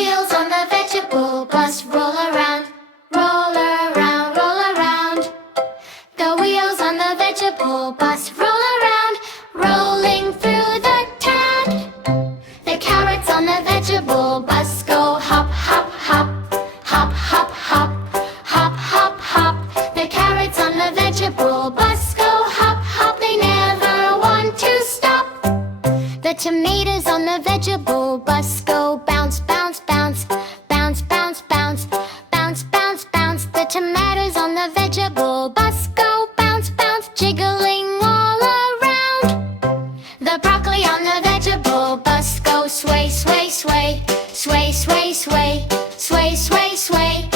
wheels on the vegetable bus roll around, roll around, roll around. The wheels on the vegetable bus roll around, rolling through the town. The carrots on the vegetable bus go hop, hop, hop, hop, hop, hop, hop, hop, hop. The carrots on the vegetable bus go hop, hop, they never want to stop. The tomatoes on the vegetable bus go bounce, bounce, bounce, bounce, bounce, bounce, bounce, bounce, bounce. The tomatoes on the vegetable bus go bounce, bounce, jiggling all around. The broccoli on the vegetable bus go sway, sway, sway, sway, sway, sway, sway, sway, sway.